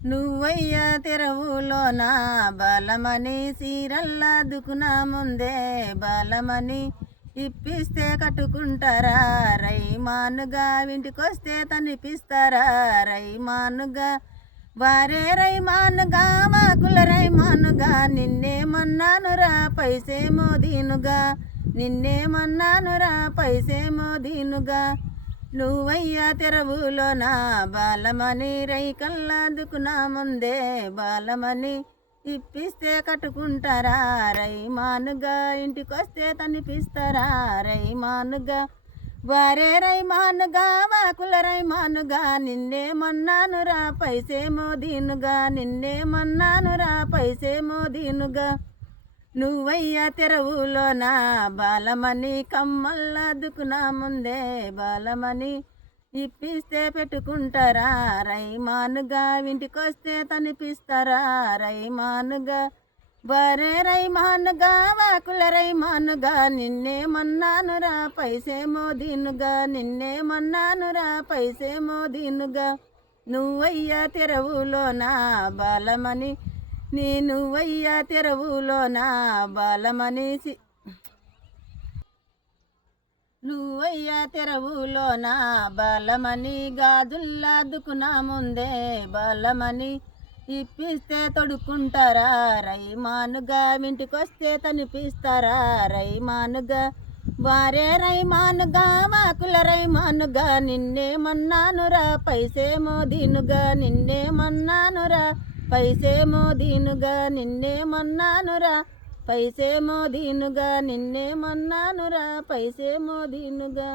నువ్వయ్యా తెరవులోన బలమని సీరల్లాదుకున్నా ముందే బలమని ఇప్పిస్తే కట్టుకుంటారా రైమానుగా ఇంటికొస్తే తనిపిస్తారా రైమానుగా వారే రైమానుగా వాకుల రైమానుగా నిన్నేమన్నానురా పైసేమో దీనుగా నిన్నేమన్నానురా పైసేమో దీనుగా నువ్వయ్యా తెరవులోన బాలమని రైకల్లాదుకున్నా ముందే బాలమని ఇప్పిస్తే కట్టుకుంటారా రైమానుగా ఇంటికొస్తే తనిపిస్తారా రైమానుగా వారే రైమానుగా వాకుల రైమానుగా నిన్నేమన్నానురా పైసేమో దీనుగా నిన్నేమన్నానురా పైసేమో దీనుగా నువ్వయ్యా తెరవులోన బాలమని కమ్మల్లాదుకున్నా ముందే బాలమని ఇప్పిస్తే పెట్టుకుంటారా రైమానుగా ఇంటికొస్తే తనిపిస్తారా రైమానుగా వరే రైమానుగా వాకుల రైమానుగా నిన్నేమన్నానురా పైసేమో దీనుగా నిన్నేమన్నానురా పైసేమో దీనుగా నువ్వయ్యా తెరవులోన బాలమని నువ్వయ్యా తెరవులోన బాలమనేసి నువ్వయ్యా తెరవులోన బాలమని గాజుల్లాదుకున్నా ముందే బాలమని ఇప్పిస్తే తొడుక్కుంటారా రైమానుగా ఇంటికొస్తే తనిపిస్తారా రైమానుగా వారే రైమానుగా వాకుల రైమానుగా నిన్నేమన్నానురా పైసేమో దీనుగా నిన్నేమన్నానురా పైసేమో దీనుగా నిన్నేమన్నానురా పైసేమో దీనుగా నిన్నేమన్నానురా పైసేమో దీనుగా